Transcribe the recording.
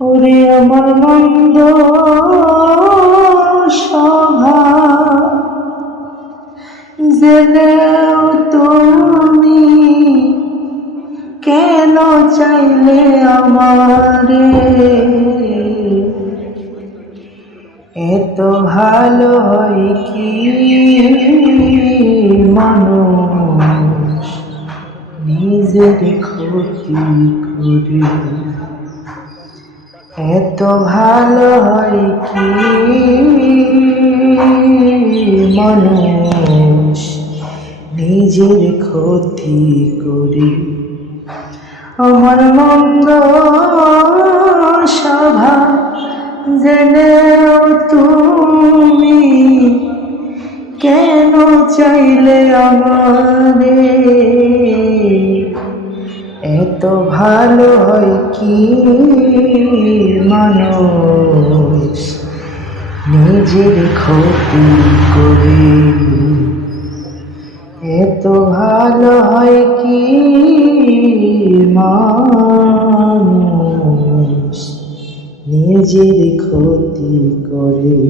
ওরে আমার মন্দ স্বভাব জেনেও তুমি কেন চাইলে আমারে এত ভালো হয় কি মানুষ নিজের ক্ষতি করে। এত ভালো হয় কি মানুষ নিজের ক্ষতি করে। আমার মন্দ স্বভাব জেনেও তুমি কেন চাইলে আমারে এত ভালো হয় কি মানুষ নিজের ক্ষতি করে। এত ভালো হয় কি মানুষ নিজের ক্ষতি করে।